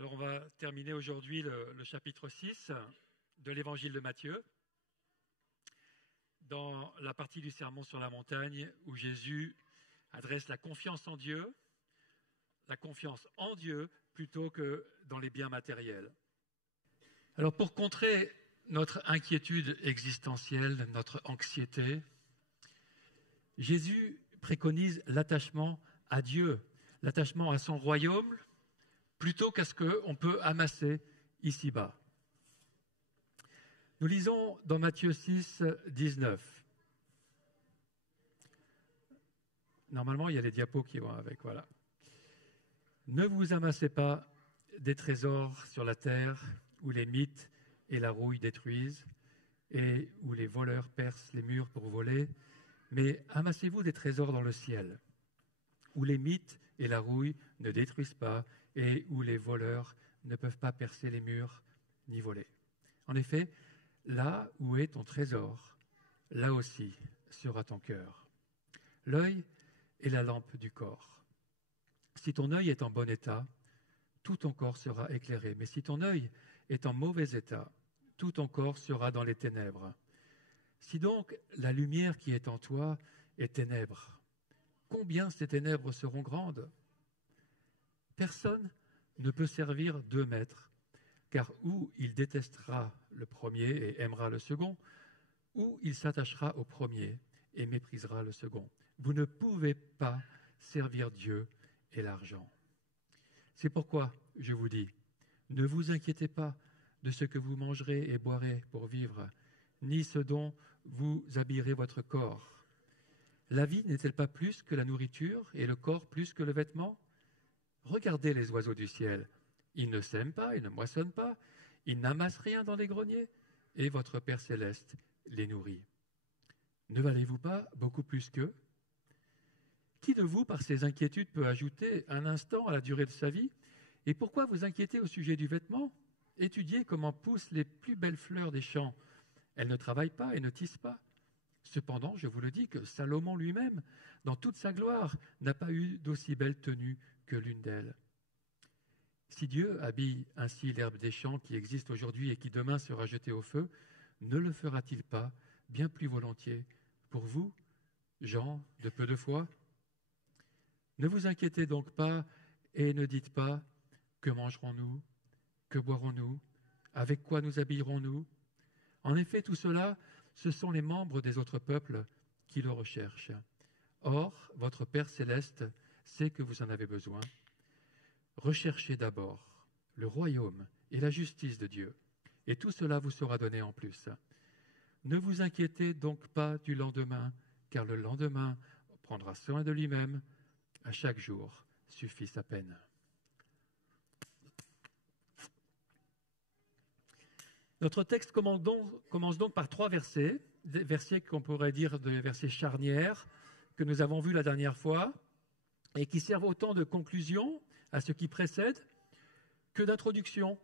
Alors on va terminer aujourd'hui le chapitre 6 de l'évangile de Matthieu, dans la partie du sermon sur la montagne où Jésus adresse la confiance en Dieu plutôt que dans les biens matériels. Alors pour contrer notre inquiétude existentielle, notre anxiété, Jésus préconise l'attachement à Dieu, l'attachement à son royaume, plutôt qu'à ce qu'on peut amasser ici-bas. Nous lisons dans Matthieu 6, 19. Normalement, il y a les diapos qui vont avec, voilà. Ne vous amassez pas des trésors sur la terre où les mythes et la rouille détruisent et où les voleurs percent les murs pour voler, mais amassez-vous des trésors dans le ciel, où les mythes et la rouille ne détruisent pas et où les voleurs ne peuvent pas percer les murs ni voler. En effet, là où est ton trésor, là aussi sera ton cœur. L'œil est la lampe du corps. Si ton œil est en bon état, tout ton corps sera éclairé. Mais si ton œil est en mauvais état, tout ton corps sera dans les ténèbres. Si donc la lumière qui est en toi est ténèbres, combien ces ténèbres seront grandes ? Personne ne peut servir deux maîtres, car ou il détestera le premier et aimera le second, ou il s'attachera au premier et méprisera le second. Vous ne pouvez pas servir Dieu et l'argent. C'est pourquoi je vous dis, ne vous inquiétez pas de ce que vous mangerez et boirez pour vivre, ni ce dont vous habillerez votre corps. La vie n'est-elle pas plus que la nourriture et le corps plus que le vêtement ? Regardez les oiseaux du ciel. Ils ne sèment pas, ils ne moissonnent pas, ils n'amassent rien dans les greniers, et votre Père céleste les nourrit. Ne valez-vous pas beaucoup plus qu'eux ? Qui de vous, par ses inquiétudes, peut ajouter un instant à la durée de sa vie ? Et pourquoi vous inquiétez au sujet du vêtement ? Étudiez comment poussent les plus belles fleurs des champs. Elles ne travaillent pas et ne tissent pas. Cependant, je vous le dis que Salomon lui-même, dans toute sa gloire, n'a pas eu d'aussi belle tenue que l'une d'elles. Si Dieu habille ainsi l'herbe des champs qui existe aujourd'hui et qui demain sera jetée au feu, ne le fera-t-il pas bien plus volontiers pour vous, gens de peu de foi ? Ne vous inquiétez donc pas et ne dites pas « Que mangerons-nous ? Que boirons-nous ? Avec quoi nous habillerons-nous » En effet, tout cela, ce sont les membres des autres peuples qui le recherchent. Or, votre Père céleste sait que vous en avez besoin. Recherchez d'abord le royaume et la justice de Dieu, et tout cela vous sera donné en plus. Ne vous inquiétez donc pas du lendemain, car le lendemain prendra soin de lui-même. À chaque jour suffit sa peine. Notre texte commence donc par 3 versets, des versets qu'on pourrait dire des versets charnières, que nous avons vus la dernière fois, et qui servent autant de conclusion à ce qui précède que d'introduction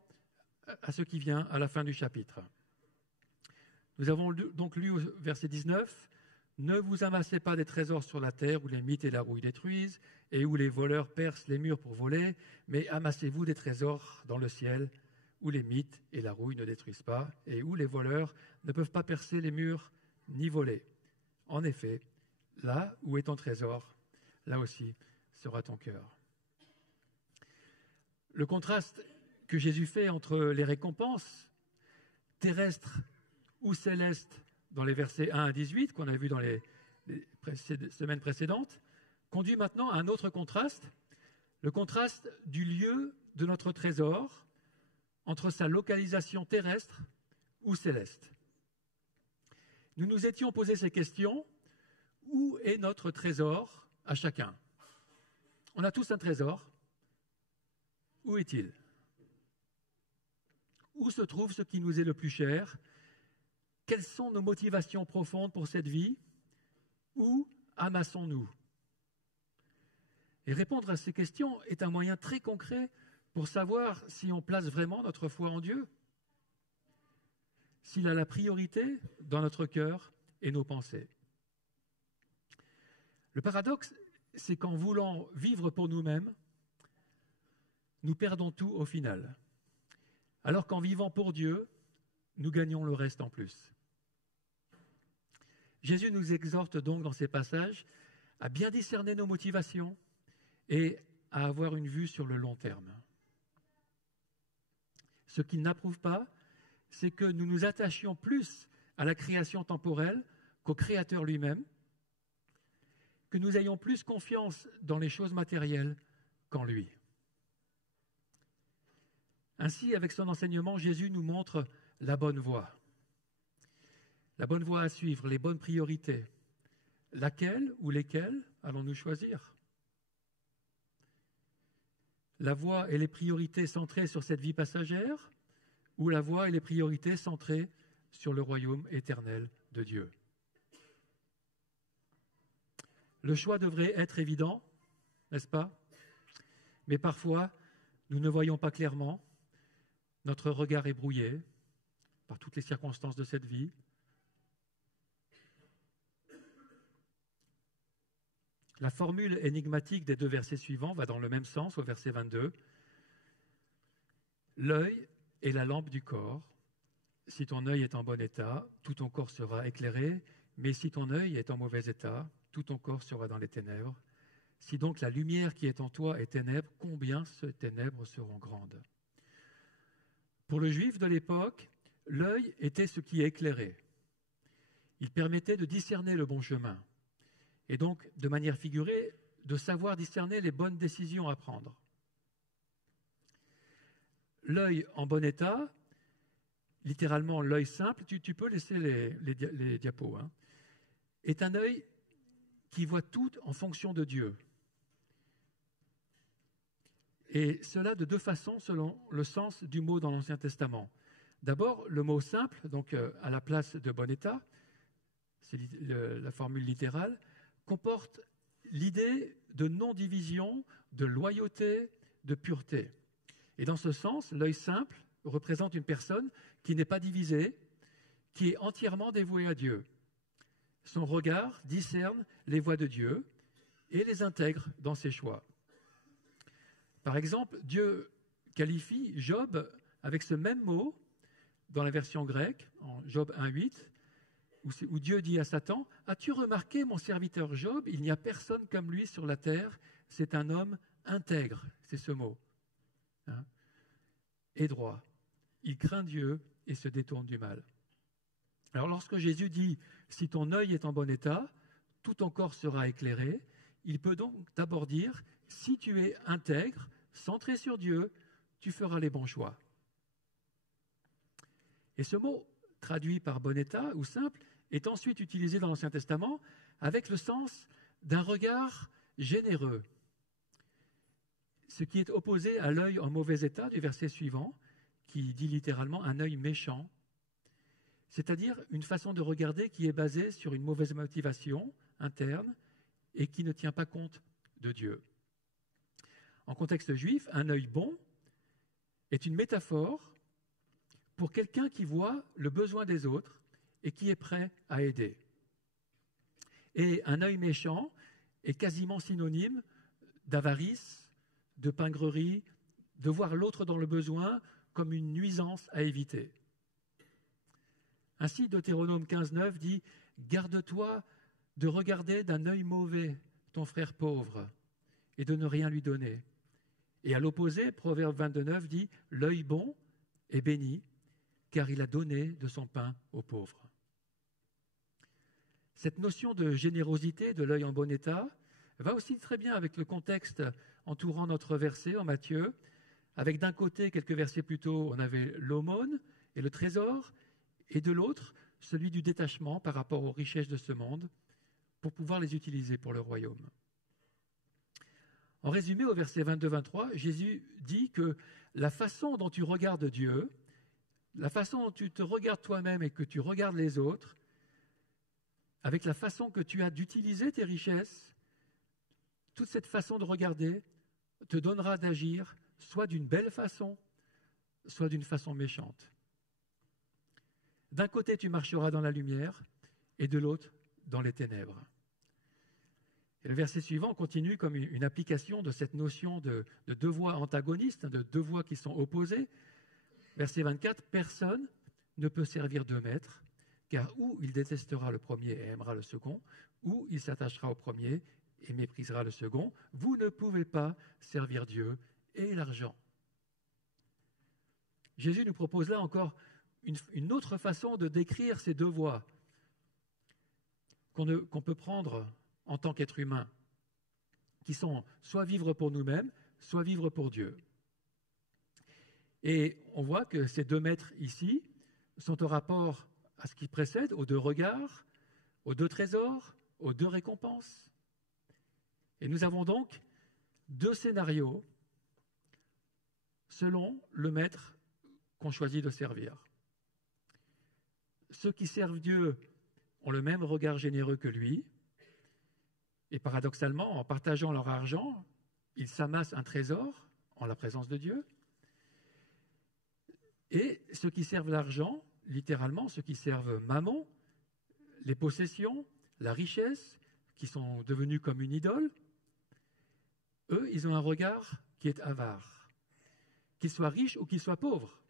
à ce qui vient à la fin du chapitre. Nous avons donc lu au verset 19, « Ne vous amassez pas des trésors sur la terre où les mythes et la rouille détruisent et où les voleurs percent les murs pour voler, mais amassez-vous des trésors dans le ciel où les mythes et la rouille ne détruisent pas et où les voleurs ne peuvent pas percer les murs ni voler. En effet, là où est ton trésor, là aussi sera ton cœur. » Le contraste que Jésus fait entre les récompenses terrestres ou célestes dans les versets 1 à 18 qu'on a vus dans les semaines précédentes conduit maintenant à un autre contraste, le contraste du lieu de notre trésor entre sa localisation terrestre ou céleste. Nous nous étions posé ces questions. Où est notre trésor à chacun ? On a tous un trésor. Où est-il ? Où se trouve ce qui nous est le plus cher ? Quelles sont nos motivations profondes pour cette vie ? Où amassons-nous ? Et répondre à ces questions est un moyen très concret pour savoir si on place vraiment notre foi en Dieu, s'il a la priorité dans notre cœur et nos pensées. Le paradoxe, c'est qu'en voulant vivre pour nous-mêmes, nous perdons tout au final. Alors qu'en vivant pour Dieu, nous gagnons le reste en plus. Jésus nous exhorte donc dans ces passages à bien discerner nos motivations et à avoir une vue sur le long terme. Ce qu'il n'approuve pas, c'est que nous nous attachions plus à la création temporelle qu'au Créateur lui-même, que nous ayons plus confiance dans les choses matérielles qu'en lui. Ainsi, avec son enseignement, Jésus nous montre la bonne voie. La bonne voie à suivre, les bonnes priorités. Laquelle ou lesquelles allons-nous choisir ? La voie et les priorités centrées sur cette vie passagère ou la voie et les priorités centrées sur le royaume éternel de Dieu ? Le choix devrait être évident, n'est-ce pas ? Mais parfois, nous ne voyons pas clairement. Notre regard est brouillé par toutes les circonstances de cette vie. La formule énigmatique des 2 versets suivants va dans le même sens au verset 22. L'œil est la lampe du corps. Si ton œil est en bon état, tout ton corps sera éclairé, mais si ton œil est en mauvais état, tout ton corps sera dans les ténèbres. Si donc la lumière qui est en toi est ténèbres, combien ces ténèbres seront grandes ? Pour le juif de l'époque, l'œil était ce qui éclairait. Il permettait de discerner le bon chemin et donc, de manière figurée, de savoir discerner les bonnes décisions à prendre. L'œil en bon état, littéralement l'œil simple, tu peux laisser les diapos, hein, est un œil qui voit tout en fonction de Dieu. Et cela de 2 façons selon le sens du mot dans l'Ancien Testament. D'abord, le mot simple, donc à la place de bon état, c'est la formule littérale, comporte l'idée de non-division, de loyauté, de pureté. Et dans ce sens, l'œil simple représente une personne qui n'est pas divisée, qui est entièrement dévouée à Dieu. Son regard discerne les voies de Dieu et les intègre dans ses choix. Par exemple, Dieu qualifie Job avec ce même mot dans la version grecque, en Job 1,8, où Dieu dit à Satan, « As-tu remarqué mon serviteur Job ? Il n'y a personne comme lui sur la terre. C'est un homme intègre. » C'est ce mot. Hein, et droit. Il craint Dieu et se détourne du mal. Alors lorsque Jésus dit « Si ton œil est en bon état, tout ton corps sera éclairé », il peut donc d'abord dire « Si tu es intègre, centré sur Dieu, tu feras les bons choix. » Et ce mot, traduit par bon état ou simple, est ensuite utilisé dans l'Ancien Testament avec le sens d'un regard généreux, ce qui est opposé à l'œil en mauvais état du verset suivant, qui dit littéralement un œil méchant, c'est-à-dire une façon de regarder qui est basée sur une mauvaise motivation interne et qui ne tient pas compte de Dieu. En contexte juif, un œil bon est une métaphore pour quelqu'un qui voit le besoin des autres et qui est prêt à aider. Et un œil méchant est quasiment synonyme d'avarice, de pingrerie, de voir l'autre dans le besoin comme une nuisance à éviter. Ainsi, Deutéronome 15,9 dit « Garde-toi de regarder d'un œil mauvais ton frère pauvre et de ne rien lui donner. » Et à l'opposé, Proverbe 22,9 dit « L'œil bon est béni, car il a donné de son pain aux pauvres. » Cette notion de générosité, de l'œil en bon état, va aussi très bien avec le contexte entourant notre verset en Matthieu, avec d'un côté, quelques versets plus tôt, on avait l'aumône et le trésor, et de l'autre, celui du détachement par rapport aux richesses de ce monde, pour pouvoir les utiliser pour le royaume. En résumé, au verset 22-23, Jésus dit que la façon dont tu regardes Dieu, la façon dont tu te regardes toi-même et que tu regardes les autres, avec la façon que tu as d'utiliser tes richesses, toute cette façon de regarder te donnera d'agir soit d'une belle façon, soit d'une façon méchante. D'un côté, tu marcheras dans la lumière et de l'autre, dans les ténèbres. Et le verset suivant continue comme une application de cette notion de deux voies antagonistes, de deux voies qui sont opposées. Verset 24, « Personne ne peut servir deux maîtres, car ou il détestera le premier et aimera le second, ou il s'attachera au premier et méprisera le second. Vous ne pouvez pas servir Dieu et l'argent. » Jésus nous propose là encore une autre façon de décrire ces deux voies qu'on peut prendre en tant qu'être humain, qui sont soit vivre pour nous-mêmes, soit vivre pour Dieu. Et on voit que ces deux maîtres ici sont au rapport à ce qui précède, aux deux regards, aux deux trésors, aux deux récompenses. Et nous avons donc deux scénarios selon le maître qu'on choisit de servir. Ceux qui servent Dieu ont le même regard généreux que lui, et paradoxalement, en partageant leur argent, ils s'amassent un trésor en la présence de Dieu. Et ceux qui servent l'argent, littéralement, ceux qui servent mammon, les possessions, la richesse, qui sont devenus comme une idole, eux, ils ont un regard qui est avare. Qu'ils soient riches ou qu'ils soient pauvres,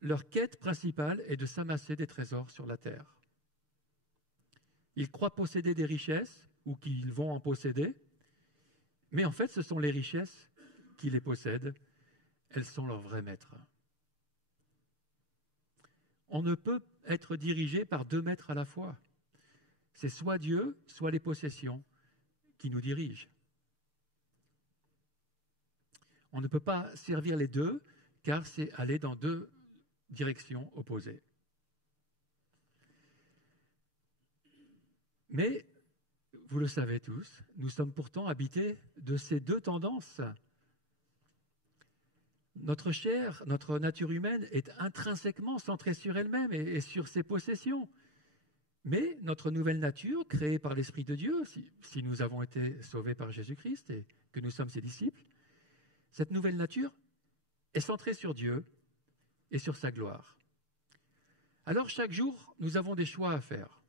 leur quête principale est de s'amasser des trésors sur la terre. Ils croient posséder des richesses, ou qu'ils vont en posséder, mais en fait, ce sont les richesses qui les possèdent. Elles sont leurs vrais maîtres. On ne peut être dirigé par deux maîtres à la fois. C'est soit Dieu, soit les possessions qui nous dirigent. On ne peut pas servir les deux, car c'est aller dans deux directions opposées. Mais, vous le savez tous, nous sommes pourtant habités de ces deux tendances. Notre chair, notre nature humaine est intrinsèquement centrée sur elle-même et sur ses possessions. Mais notre nouvelle nature, créée par l'Esprit de Dieu, si nous avons été sauvés par Jésus-Christ et que nous sommes ses disciples, cette nouvelle nature est centrée sur Dieu et sur sa gloire. Alors chaque jour, nous avons des choix à faire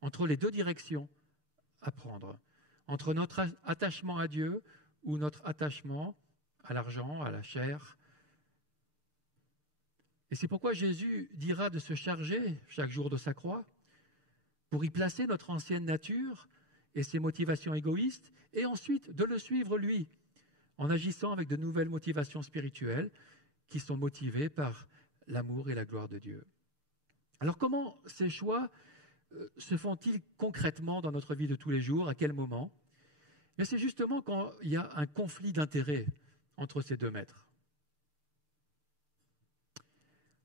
entre les deux directions à prendre, entre notre attachement à Dieu ou notre attachement à l'argent, à la chair. Et c'est pourquoi Jésus dira de se charger chaque jour de sa croix pour y placer notre ancienne nature et ses motivations égoïstes, et ensuite de le suivre lui, en agissant avec de nouvelles motivations spirituelles qui sont motivées par l'amour et la gloire de Dieu. Alors comment ces choix se font-ils concrètement dans notre vie de tous les jours? À quel moment? Mais c'est justement quand il y a un conflit d'intérêts entre ces deux maîtres.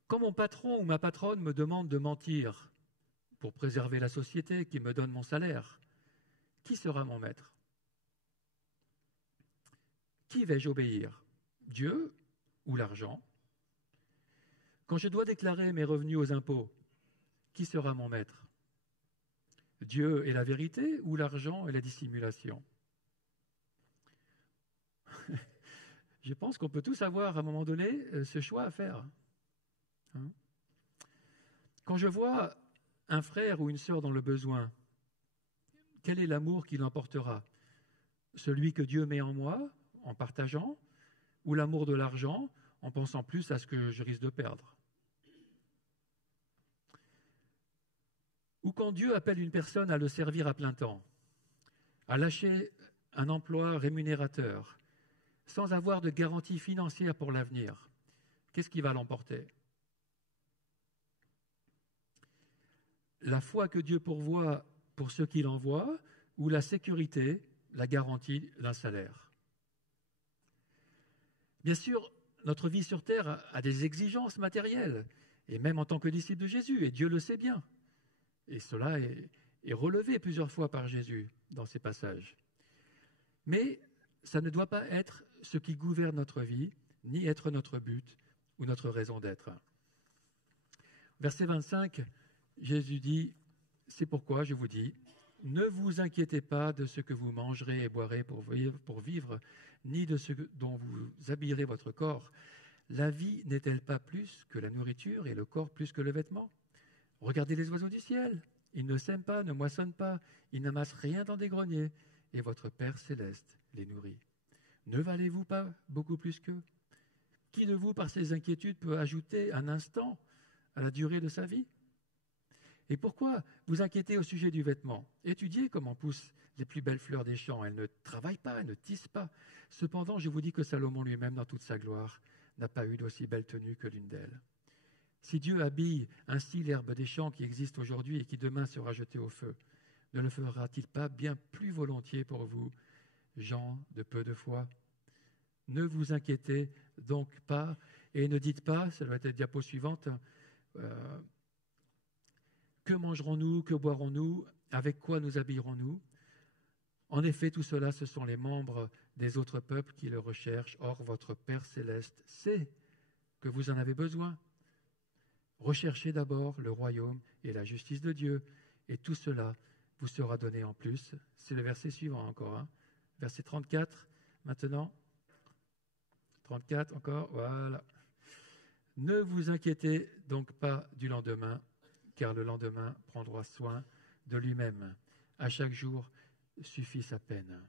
Quand mon patron ou ma patronne me demande de mentir pour préserver la société qui me donne mon salaire, qui sera mon maître? Qui vais-je obéir? Dieu ou l'argent? Quand je dois déclarer mes revenus aux impôts, qui sera mon maître? Dieu est la vérité ou l'argent est la dissimulation? Je pense qu'on peut tous avoir à un moment donné ce choix à faire. Quand je vois un frère ou une sœur dans le besoin, quel est l'amour qui l'emportera? Celui que Dieu met en moi, en partageant, ou l'amour de l'argent, en pensant plus à ce que je risque de perdre? Ou quand Dieu appelle une personne à le servir à plein temps, à lâcher un emploi rémunérateur, sans avoir de garantie financière pour l'avenir, qu'est-ce qui va l'emporter? La foi que Dieu pourvoit pour ceux qu'il envoie, ou la sécurité, la garantie d'un salaire? Bien sûr, notre vie sur terre a des exigences matérielles, et même en tant que disciple de Jésus, et Dieu le sait bien. Et cela est relevé plusieurs fois par Jésus dans ces passages. Mais ça ne doit pas être ce qui gouverne notre vie, ni être notre but ou notre raison d'être. Verset 25, Jésus dit, « C'est pourquoi je vous dis, ne vous inquiétez pas de ce que vous mangerez et boirez pour vivre, ni de ce dont vous habillerez votre corps. La vie n'est-elle pas plus que la nourriture et le corps plus que le vêtement? Regardez les oiseaux du ciel. Ils ne sèment pas, ne moissonnent pas, ils n'amassent rien dans des greniers. et votre Père céleste les nourrit. Ne valez-vous pas beaucoup plus qu'eux? Qui de vous, par ses inquiétudes, peut ajouter un instant à la durée de sa vie? Et pourquoi vous inquiétez au sujet du vêtement? Étudiez comment poussent les plus belles fleurs des champs. Elles ne travaillent pas, elles ne tissent pas. Cependant, je vous dis que Salomon lui-même, dans toute sa gloire, n'a pas eu d'aussi belle tenue que l'une d'elles. Si Dieu habille ainsi l'herbe des champs qui existe aujourd'hui et qui demain sera jetée au feu, ne le fera-t-il pas bien plus volontiers pour vous, gens de peu de foi? Ne vous inquiétez donc pas et ne dites pas, ça doit être la diapo suivante, que mangerons-nous, que boirons-nous, avec quoi nous habillerons-nous? En effet, tout cela, ce sont les membres des autres peuples qui le recherchent. Or, votre Père céleste sait que vous en avez besoin. Recherchez d'abord le royaume et la justice de Dieu, et tout cela vous sera donné en plus. C'est le verset suivant encore, hein. Verset 34, maintenant. 34 encore, voilà. Ne vous inquiétez donc pas du lendemain, car le lendemain prendra soin de lui-même. À chaque jour suffit sa peine.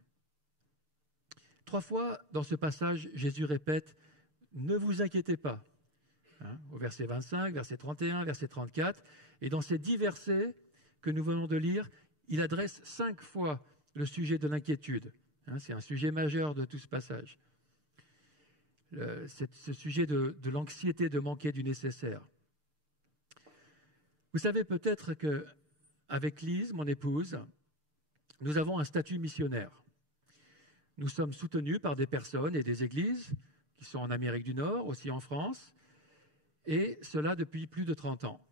3 fois dans ce passage, Jésus répète « Ne vous inquiétez pas ». Au verset 25, verset 31, verset 34. Et dans ces 10 versets que nous venons de lire, il adresse 5 fois le sujet de l'inquiétude. C'est un sujet majeur de tout ce passage. Ce sujet de l'anxiété de manquer du nécessaire. Vous savez peut-être qu'avec Lise, mon épouse, nous avons un statut missionnaire. Nous sommes soutenus par des personnes et des églises qui sont en Amérique du Nord, aussi en France, et cela depuis plus de 30 ans.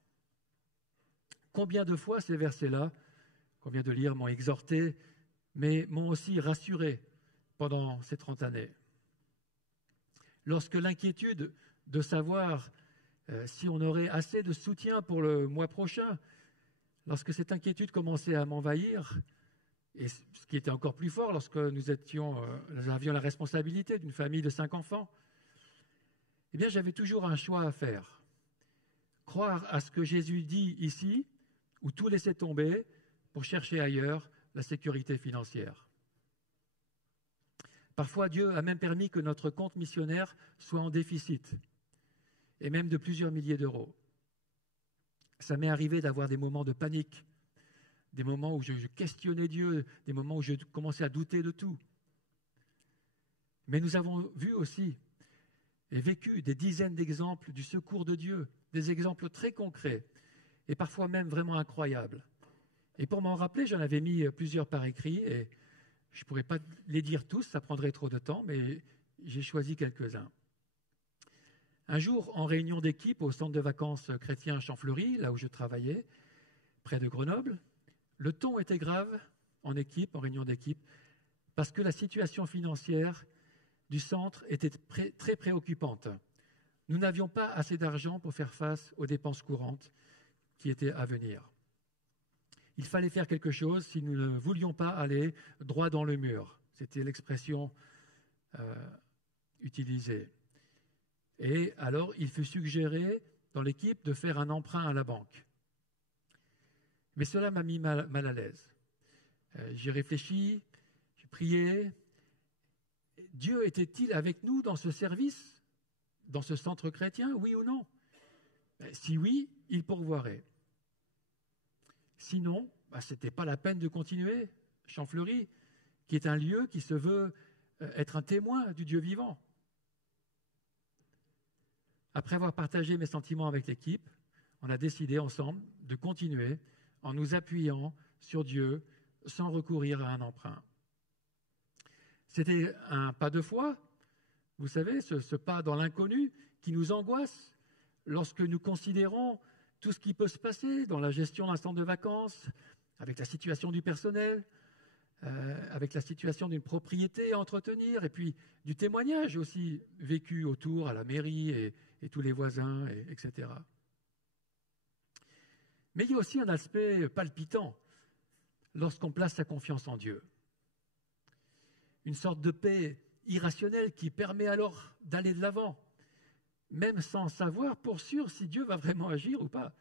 Combien de fois ces versets-là, qu'on vient de lire, m'ont exhorté, mais m'ont aussi rassuré pendant ces 30 années. Lorsque l'inquiétude de savoir si on aurait assez de soutien pour le mois prochain, lorsque cette inquiétude commençait à m'envahir, et ce qui était encore plus fort lorsque nous avions la responsabilité d'une famille de 5 enfants, eh bien j'avais toujours un choix à faire. Croire à ce que Jésus dit ici, ou tout laisser tomber pour chercher ailleurs la sécurité financière. Parfois, Dieu a même permis que notre compte missionnaire soit en déficit, et même de plusieurs milliers d'euros. Ça m'est arrivé d'avoir des moments de panique, des moments où je questionnais Dieu, des moments où je commençais à douter de tout. Mais nous avons vu aussi et vécu des dizaines d'exemples du secours de Dieu, des exemples très concrets et parfois même vraiment incroyables. Et pour m'en rappeler, j'en avais mis plusieurs par écrit et je ne pourrais pas les dire tous, ça prendrait trop de temps, mais j'ai choisi quelques-uns. Un jour, en réunion d'équipe au centre de vacances chrétien Champfleury, là où je travaillais, près de Grenoble, le ton était grave en réunion d'équipe, parce que la situation financière du centre était très préoccupante. Nous n'avions pas assez d'argent pour faire face aux dépenses courantes qui étaient à venir. Il fallait faire quelque chose si nous ne voulions pas aller droit dans le mur. C'était l'expression utilisée. Et alors, il fut suggéré dans l'équipe de faire un emprunt à la banque. Mais cela m'a mis mal à l'aise. J'ai réfléchi, j'ai prié. Dieu était-il avec nous dans ce service, dans ce centre chrétien, oui ou non? Si oui, il pourvoirait. Sinon, ce n'était pas la peine de continuer. Champfleury, qui est un lieu qui se veut être un témoin du Dieu vivant. Après avoir partagé mes sentiments avec l'équipe, on a décidé ensemble de continuer en nous appuyant sur Dieu sans recourir à un emprunt. C'était un pas de foi, vous savez, ce pas dans l'inconnu qui nous angoisse lorsque nous considérons tout ce qui peut se passer dans la gestion d'un centre de vacances, avec la situation du personnel, avec la situation d'une propriété à entretenir, et puis du témoignage aussi vécu autour à la mairie et tous les voisins, etc. Mais il y a aussi un aspect palpitant lorsqu'on place sa confiance en Dieu. Une sorte de paix irrationnelle qui permet alors d'aller de l'avant, même sans savoir pour sûr si Dieu va vraiment agir ou pas.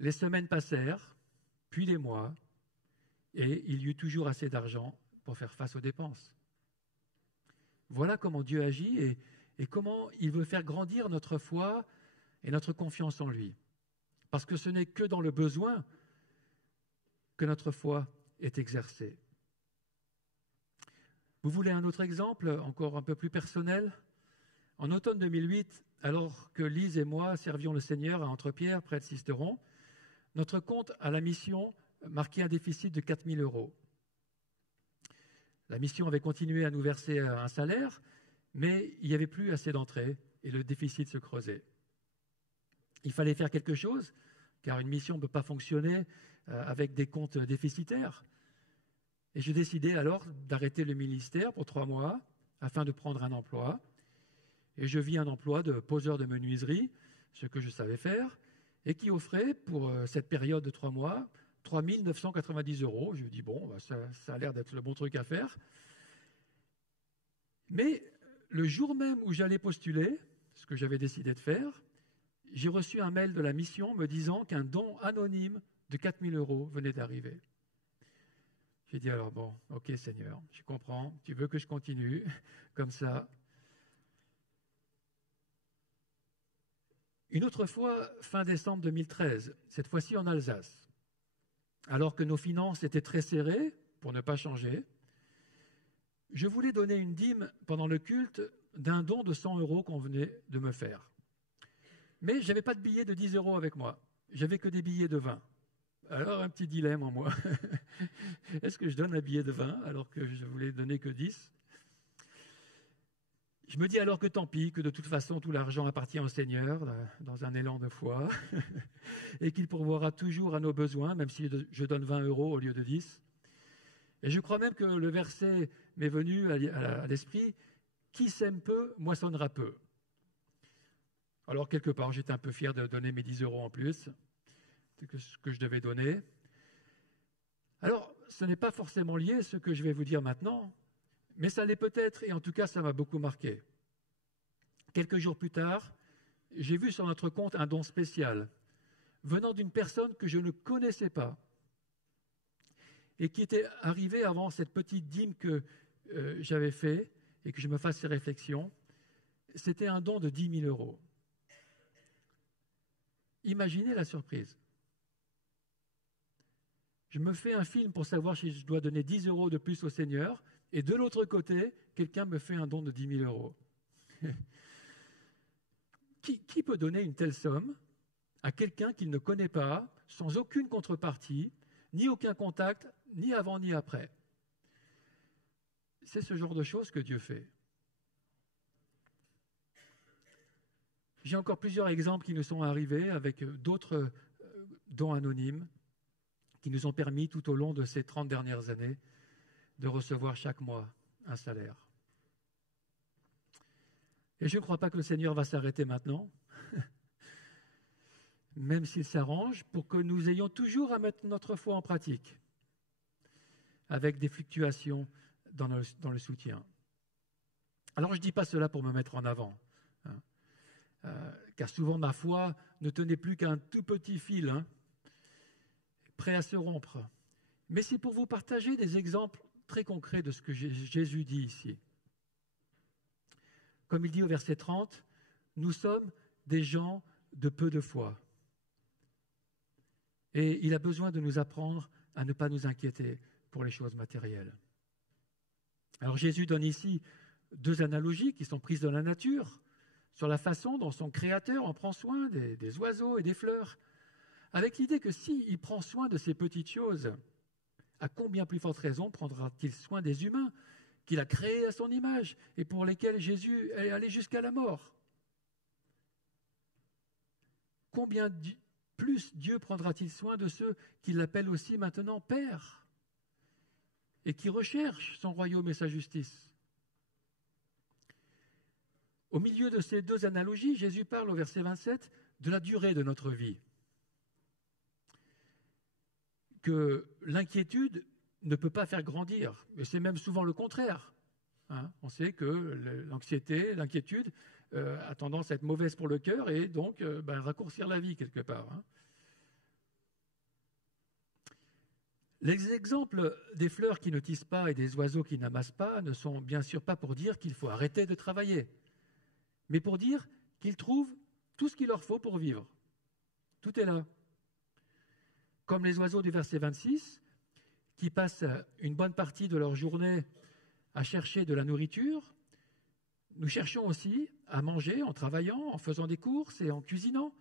Les semaines passèrent, puis les mois, et il y eut toujours assez d'argent pour faire face aux dépenses. Voilà comment Dieu agit et comment il veut faire grandir notre foi et notre confiance en lui. Parce que ce n'est que dans le besoin que notre foi est exercée. Vous voulez un autre exemple, encore un peu plus personnel ? En automne 2008, alors que Lise et moi servions le Seigneur à Entrepierre, près de Sisteron, notre compte à la mission marquait un déficit de 4 000 €. La mission avait continué à nous verser un salaire, mais il n'y avait plus assez d'entrées et le déficit se creusait. Il fallait faire quelque chose, car une mission ne peut pas fonctionner avec des comptes déficitaires. Et j'ai décidé alors d'arrêter le ministère pour 3 mois afin de prendre un emploi. Et je vis un emploi de poseur de menuiserie, ce que je savais faire, et qui offrait pour cette période de 3 mois 3 990 €. Je me dis, bon, ça a l'air d'être le bon truc à faire. Mais le jour même où j'allais postuler, ce que j'avais décidé de faire, j'ai reçu un mail de la mission me disant qu'un don anonyme de 4 000 € venait d'arriver. J'ai dit alors, bon, ok Seigneur, je comprends, tu veux que je continue comme ça. Une autre fois, fin décembre 2013, cette fois-ci en Alsace, alors que nos finances étaient très serrées, pour ne pas changer, je voulais donner une dîme pendant le culte d'un don de 100 € qu'on venait de me faire. Mais je n'avais pas de billets de 10 € avec moi, j'avais que des billets de 20. Alors un petit dilemme en moi, est-ce que je donne un billet de 20 alors que je voulais donner que 10 ? Je me dis alors que tant pis, que de toute façon tout l'argent appartient au Seigneur, dans un élan de foi, et qu'il pourvoira toujours à nos besoins, même si je donne 20 € au lieu de 10. Et je crois même que le verset m'est venu à l'esprit, « Qui sème peu, moissonnera peu ». Alors quelque part, j'étais un peu fier de donner mes 10 € en plus, que ce que je devais donner. Alors, ce n'est pas forcément lié à ce que je vais vous dire maintenant, mais ça l'est peut-être, et en tout cas, ça m'a beaucoup marqué. Quelques jours plus tard, j'ai vu sur notre compte un don spécial, venant d'une personne que je ne connaissais pas, et qui était arrivée avant cette petite dîme que j'avais fait, et que je me fasse ces réflexions. C'était un don de 10 000 €. Imaginez la surprise. Je me fais un film pour savoir si je dois donner 10 € de plus au Seigneur, et de l'autre côté, quelqu'un me fait un don de 10 000 €. Qui peut donner une telle somme à quelqu'un qu'il ne connaît pas, sans aucune contrepartie, ni aucun contact, ni avant ni après ? C'est ce genre de choses que Dieu fait. J'ai encore plusieurs exemples qui nous sont arrivés avec d'autres dons anonymes qui nous ont permis tout au long de ces 30 dernières années de recevoir chaque mois un salaire. Et je ne crois pas que le Seigneur va s'arrêter maintenant, même s'il s'arrange, pour que nous ayons toujours à mettre notre foi en pratique, avec des fluctuations dans le soutien. Alors je ne dis pas cela pour me mettre en avant, car souvent ma foi ne tenait plus qu'un tout petit fil, prêt à se rompre. Mais c'est pour vous partager des exemples très concrets de ce que Jésus dit ici. Comme il dit au verset 30, « Nous sommes des gens de peu de foi. » Et il a besoin de nous apprendre à ne pas nous inquiéter pour les choses matérielles. Alors Jésus donne ici 2 analogies qui sont prises de la nature, sur la façon dont son Créateur en prend soin des oiseaux et des fleurs, avec l'idée que s'il prend soin de ces petites choses, à combien plus forte raison prendra-t-il soin des humains qu'il a créés à son image et pour lesquels Jésus est allé jusqu'à la mort ? Combien plus Dieu prendra-t-il soin de ceux qu'il appelle aussi maintenant Père et qui recherchent son royaume et sa justice ? Au milieu de ces 2 analogies, Jésus parle au verset 27 de la durée de notre vie. Que l'inquiétude ne peut pas faire grandir, et c'est même souvent le contraire. On sait que l'anxiété, l'inquiétude a tendance à être mauvaise pour le cœur et donc raccourcir la vie quelque part. Les exemples des fleurs qui ne tissent pas et des oiseaux qui n'amassent pas ne sont bien sûr pas pour dire qu'il faut arrêter de travailler, mais pour dire qu'ils trouvent tout ce qu'il leur faut pour vivre. Tout est là. Comme les oiseaux du verset 26, qui passent une bonne partie de leur journée à chercher de la nourriture, nous cherchons aussi à manger en travaillant, en faisant des courses et en cuisinant.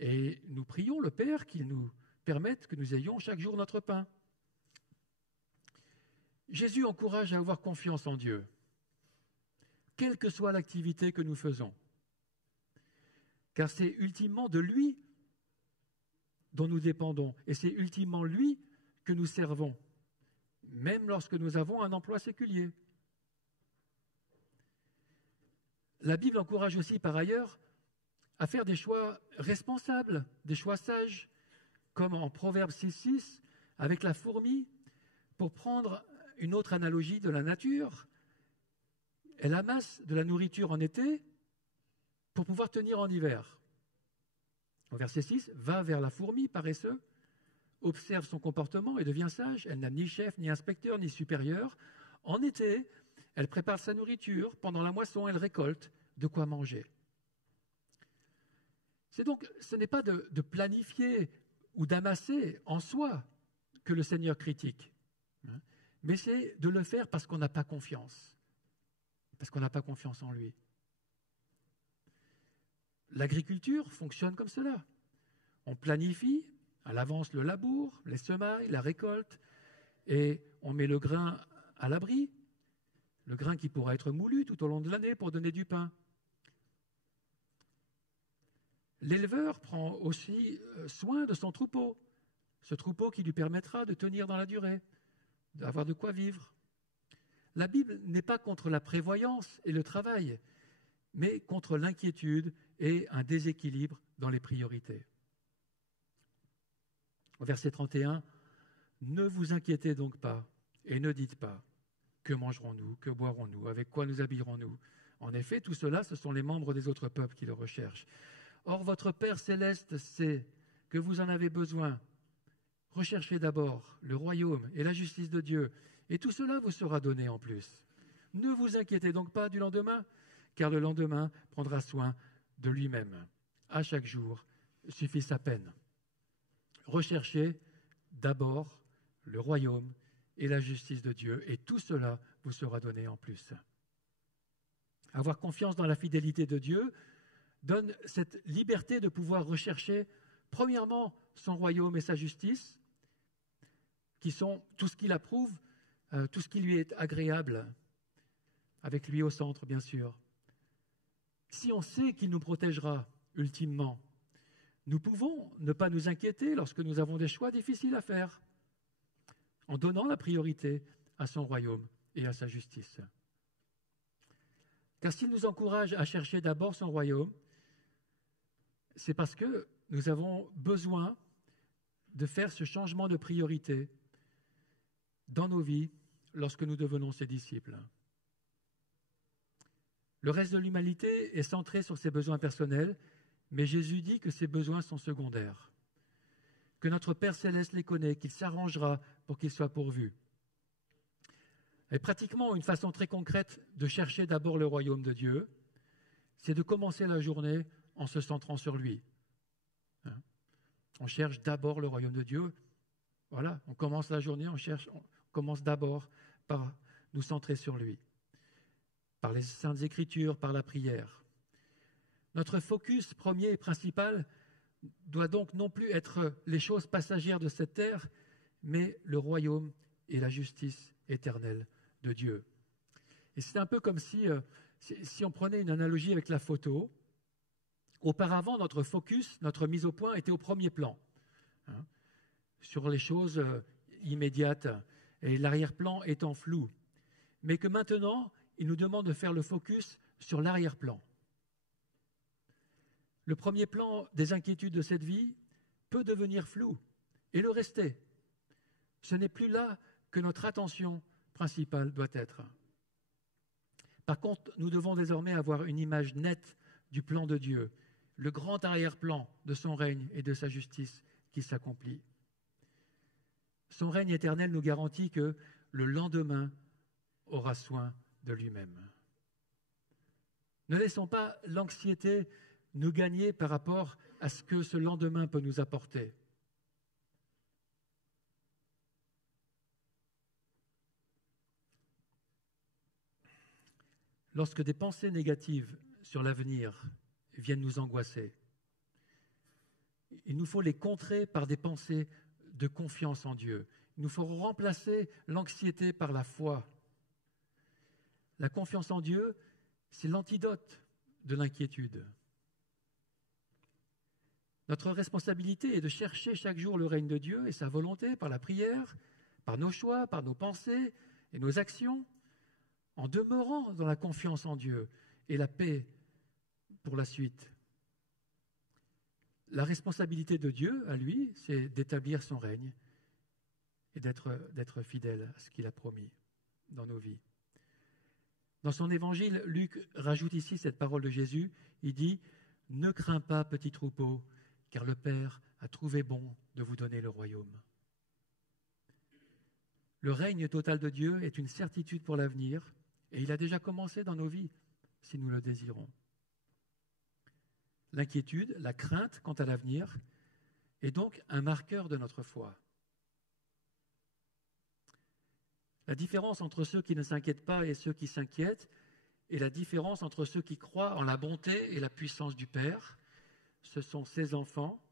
Et nous prions le Père qu'il nous permette que nous ayons chaque jour notre pain. Jésus encourage à avoir confiance en Dieu, quelle que soit l'activité que nous faisons, car c'est ultimement de lui dont nous dépendons, et c'est ultimement lui que nous servons, même lorsque nous avons un emploi séculier. La Bible encourage aussi par ailleurs à faire des choix responsables, des choix sages, comme en Proverbe 6,6, avec la fourmi, pour prendre une autre analogie de la nature. Elle amasse de la nourriture en été pour pouvoir tenir en hiver. Au verset 6, va vers la fourmi, paresseux, observe son comportement et devient sage. Elle n'a ni chef, ni inspecteur, ni supérieur. En été, elle prépare sa nourriture. Pendant la moisson, elle récolte de quoi manger. Ce n'est pas de planifier ou d'amasser en soi que le Seigneur critique, mais c'est de le faire parce qu'on n'a pas confiance, parce qu'on n'a pas confiance en lui. L'agriculture fonctionne comme cela. On planifie à l'avance le labour, les semailles, la récolte, et on met le grain à l'abri, le grain qui pourra être moulu tout au long de l'année pour donner du pain. L'éleveur prend aussi soin de son troupeau, ce troupeau qui lui permettra de tenir dans la durée, d'avoir de quoi vivre. La Bible n'est pas contre la prévoyance et le travail, mais contre l'inquiétude et un déséquilibre dans les priorités. Au verset 31, « Ne vous inquiétez donc pas et ne dites pas, que mangerons-nous, que boirons-nous, avec quoi nous habillerons-nous ? En effet, tout cela, ce sont les membres des autres peuples qui le recherchent. Or, votre Père céleste sait que vous en avez besoin. Recherchez d'abord le royaume et la justice de Dieu, et tout cela vous sera donné en plus. Ne vous inquiétez donc pas du lendemain, car le lendemain prendra soin de lui-même. À chaque jour suffit sa peine. Recherchez d'abord le royaume et la justice de Dieu, et tout cela vous sera donné en plus. » Avoir confiance dans la fidélité de Dieu donne cette liberté de pouvoir rechercher, premièrement, son royaume et sa justice, qui sont tout ce qu'il approuve, tout ce qui lui est agréable, avec lui au centre, bien sûr. Si on sait qu'il nous protégera ultimement, nous pouvons ne pas nous inquiéter lorsque nous avons des choix difficiles à faire, en donnant la priorité à son royaume et à sa justice. Car s'il nous encourage à chercher d'abord son royaume, c'est parce que nous avons besoin de faire ce changement de priorité dans nos vies lorsque nous devenons ses disciples. Le reste de l'humanité est centré sur ses besoins personnels, mais Jésus dit que ces besoins sont secondaires, que notre Père céleste les connaît, qu'il s'arrangera pour qu'ils soient pourvus. Et pratiquement, une façon très concrète de chercher d'abord le royaume de Dieu, c'est de commencer la journée en se centrant sur lui. On cherche d'abord le royaume de Dieu. Voilà, on commence la journée, on commence d'abord par nous centrer sur lui, par les saintes écritures, par la prière. Notre focus premier et principal doit donc non plus être les choses passagères de cette terre, mais le royaume et la justice éternelle de Dieu. Et c'est un peu comme si on prenait une analogie avec la photo. Auparavant, notre focus, notre mise au point était au premier plan, sur les choses immédiates, et l'arrière-plan étant flou. Mais que maintenant, il nous demande de faire le focus sur l'arrière-plan. Le premier plan des inquiétudes de cette vie peut devenir flou et le rester. Ce n'est plus là que notre attention principale doit être. Par contre, nous devons désormais avoir une image nette du plan de Dieu, le grand arrière-plan de son règne et de sa justice qui s'accomplit. Son règne éternel nous garantit que le lendemain aura soin de lui-même. Ne laissons pas l'anxiété nous gagner par rapport à ce que ce lendemain peut nous apporter. Lorsque des pensées négatives sur l'avenir viennent nous angoisser, il nous faut les contrer par des pensées de confiance en Dieu. Il nous faut remplacer l'anxiété par la foi. La confiance en Dieu, c'est l'antidote de l'inquiétude. Notre responsabilité est de chercher chaque jour le règne de Dieu et sa volonté par la prière, par nos choix, par nos pensées et nos actions, en demeurant dans la confiance en Dieu et la paix pour la suite. La responsabilité de Dieu, à lui, c'est d'établir son règne et d'être fidèle à ce qu'il a promis dans nos vies. Dans son évangile, Luc rajoute ici cette parole de Jésus. Il dit « Ne crains pas, petit troupeau, car le Père a trouvé bon de vous donner le royaume. » Le règne total de Dieu est une certitude pour l'avenir, et il a déjà commencé dans nos vies, si nous le désirons. L'inquiétude, la crainte quant à l'avenir, est donc un marqueur de notre foi. La différence entre ceux qui ne s'inquiètent pas et ceux qui s'inquiètent est la différence entre ceux qui croient en la bonté et la puissance du Père, ce sont ses enfants,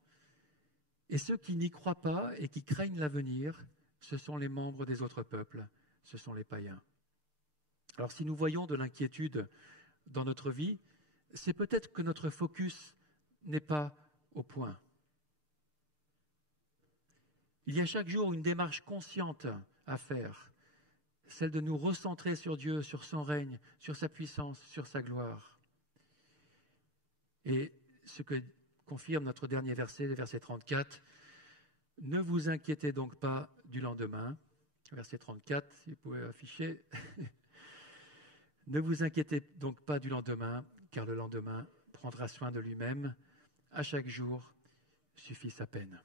et ceux qui n'y croient pas et qui craignent l'avenir, ce sont les membres des autres peuples, ce sont les païens. Alors si nous voyons de l'inquiétude dans notre vie, c'est peut-être que notre focus n'est pas au point. Il y a chaque jour une démarche consciente à faire, celle de nous recentrer sur Dieu, sur son règne, sur sa puissance, sur sa gloire. Et ce que confirme notre dernier verset, le verset 34, « Ne vous inquiétez donc pas du lendemain », verset 34, si vous pouvez afficher, « Ne vous inquiétez donc pas du lendemain, car le lendemain prendra soin de lui-même. À chaque jour suffit sa peine. »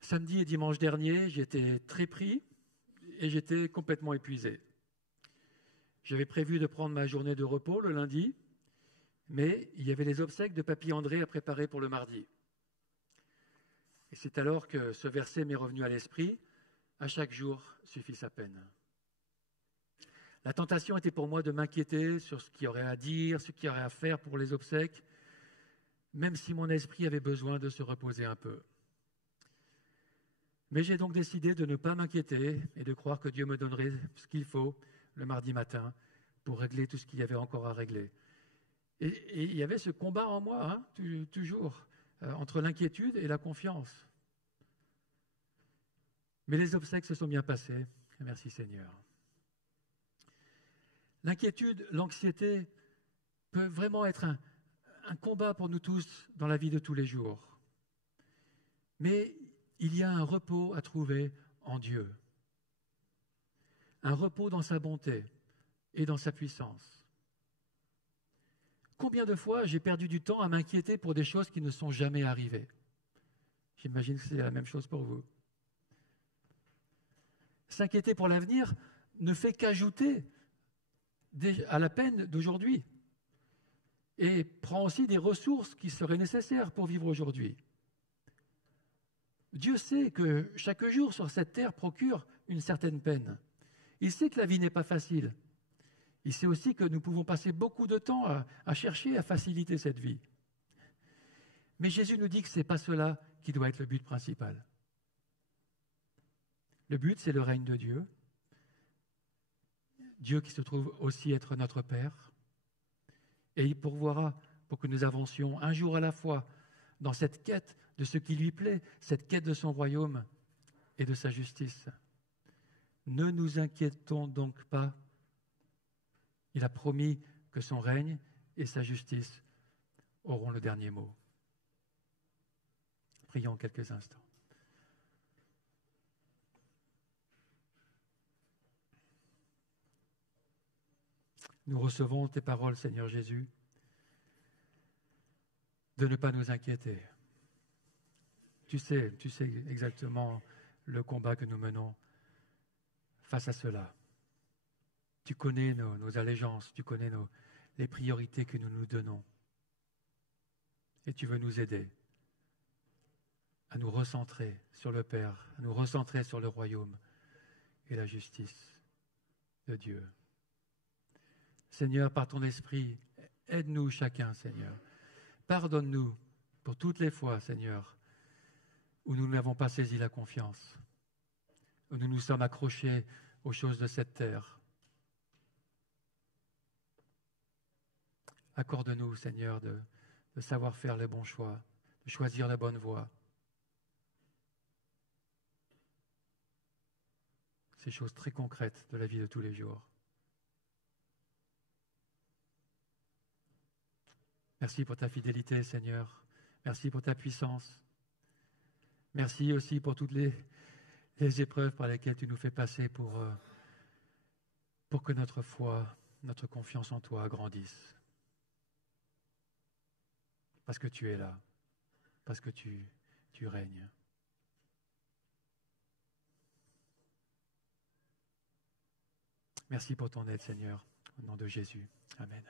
Samedi et dimanche dernier, j'étais très pris et j'étais complètement épuisé. J'avais prévu de prendre ma journée de repos le lundi, mais il y avait les obsèques de Papy André à préparer pour le mardi. Et c'est alors que ce verset m'est revenu à l'esprit, « À chaque jour suffit sa peine ». La tentation était pour moi de m'inquiéter sur ce qu'il y aurait à dire, ce qu'il y aurait à faire pour les obsèques, même si mon esprit avait besoin de se reposer un peu. Mais j'ai donc décidé de ne pas m'inquiéter et de croire que Dieu me donnerait ce qu'il faut le mardi matin pour régler tout ce qu'il y avait encore à régler. Et il y avait ce combat en moi, toujours, entre l'inquiétude et la confiance. Mais les obsèques se sont bien passées. Merci Seigneur. L'inquiétude, l'anxiété peut vraiment être un combat pour nous tous dans la vie de tous les jours. Mais il y a un repos à trouver en Dieu. Un repos dans sa bonté et dans sa puissance. Combien de fois j'ai perdu du temps à m'inquiéter pour des choses qui ne sont jamais arrivées? J'imagine que c'est la même chose pour vous. S'inquiéter pour l'avenir ne fait qu'ajouter à la peine d'aujourd'hui et prend aussi des ressources qui seraient nécessaires pour vivre aujourd'hui. Dieu sait que chaque jour sur cette terre procure une certaine peine. Il sait que la vie n'est pas facile. Il sait aussi que nous pouvons passer beaucoup de temps à chercher à faciliter cette vie. Mais Jésus nous dit que ce n'est pas cela qui doit être le but principal. Le but, c'est le règne de Dieu. Dieu qui se trouve aussi être notre Père. Et il pourvoira pour que nous avancions un jour à la fois dans cette quête de ce qui lui plaît, cette quête de son royaume et de sa justice. Ne nous inquiétons donc pas. Il a promis que son règne et sa justice auront le dernier mot. Prions quelques instants. Nous recevons tes paroles, Seigneur Jésus, de ne pas nous inquiéter. Tu sais exactement le combat que nous menons face à cela. Tu connais nos allégeances, tu connais les priorités que nous nous donnons. Et tu veux nous aider à nous recentrer sur le Père, à nous recentrer sur le royaume et la justice de Dieu. Seigneur, par ton esprit, aide-nous chacun, Seigneur. Pardonne-nous pour toutes les fois, Seigneur, où nous n'avons pas saisi la confiance, où nous nous sommes accrochés aux choses de cette terre. Accorde-nous, Seigneur, de savoir faire les bons choix, de choisir la bonne voie. Ces choses très concrètes de la vie de tous les jours. Merci pour ta fidélité, Seigneur. Merci pour ta puissance. Merci aussi pour toutes les épreuves par lesquelles tu nous fais passer pour que notre foi, notre confiance en toi grandisse. Parce que tu es là, parce que tu règnes. Merci pour ton aide, Seigneur, au nom de Jésus. Amen.